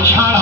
i'm Chara.